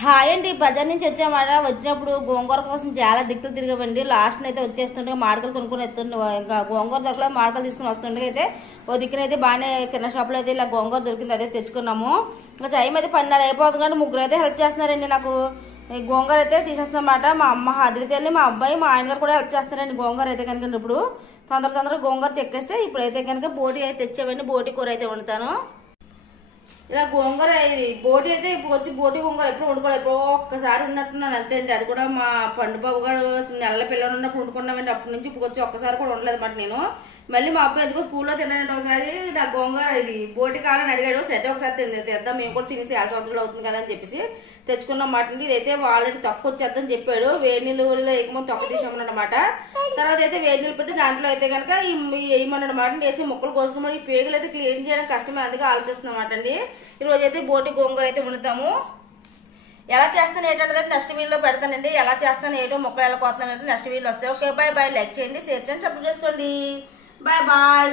Hi అండి, బజార్ నుంచి వచ్చామాట. వచ్చినప్పుడు గోంగూర కోసం చాలా దిక్కులు తిరిగామండి. లాస్ట్ అయితే వచ్చేస్తుండగా మాడకలు కొనుక్కొని వస్తుండే, ఇంకా గోంగూర దొరకలేదు. మాడకలు తీసుకుని వస్తుండగా అయితే ఓ దిక్కునైతే బాగానే కింద షాప్లో అయితే ఇలా గోంగూర దొరికింది, అదే తెచ్చుకున్నాము. ఇంకా టైం అయితే 12:30 అయిపోతుంది కానీ ముగ్గురు అయితే హెల్ప్ చేస్తున్నారండి నాకు. గోంగూర అయితే తీసేస్తున్నమాట. మా అమ్మ హద్రితల్లి, మా అబ్బాయి, మా ఆయన గారు కూడా హెల్ప్ చేస్తున్నారండి. గోంగూర అయితే కనుక ఇప్పుడు తొందరగా గోంగూర చెక్కేస్తే ఇప్పుడైతే కనుక బోటి అయితే తెచ్చామండి. బోటి కూర అయితే వండుతాను. ఇలా గోంగూర బోటి అయితే ఇప్పుడు వచ్చి బోటి గోంగూర ఎప్పుడు వండుకోవాలి, ఎప్పుడో ఒక్కసారి ఉన్నట్టున్నాను అంతే అండి. అది కూడా మా పండు బాబు గారు నెలల పిల్లలు ఉన్నప్పుడు వండుకున్నామండి. అప్పటి నుంచి ఇప్పుడు వచ్చి ఒక్కసారి కూడా ఉండలేదు అన్నమాట నేను. మళ్ళీ మా అబ్బాయి ఎందుకో స్కూల్లో తిన్నానండి ఒకసారి. నా గోంగూర బోటి కావాలని అడిగాడు. సరే ఒకసారి తెద్దాం, మేము కూడా తినేసి 5 సంవత్సరాలు అవుతుంది కదా అని చెప్పేసి తెచ్చుకున్నాం మాట. ఇదైతే ఆల్రెడీ తక్కువ వచ్చేద్దని చెప్పాడు. వేడి నీళ్ళలో వేయకముందు తక్కువ తీసామన్నమాట. తర్వాత అయితే వేడి నీళ్ళు పెట్టి దాంట్లో అయితే కనుక వేయమన్నాడు మాట. వేసి ముక్కలు కోసుకోమని ఈ పేగులు అయితే క్లీన్ చేయడం కష్టమే, అందుకే ఆలోచిస్తున్నమాట అండి. ఈ రోజు అయితే బోటి గోంగూర అయితే వండుతాము. ఎలా చేస్తాను ఏంటంటే నెక్స్ట్ వీడియోలో పెడతానండి. ఎలా చేస్తాను ఏంటో మొక్కలు ఎలా కోస్తానంటే నెక్స్ట్ వీడియోలో వస్తాయి. Okay, bye bye. లైక్ చేయండి, షేర్ చేయండి, సబ్స్క్రైబ్ చేసుకోండి. Bye bye.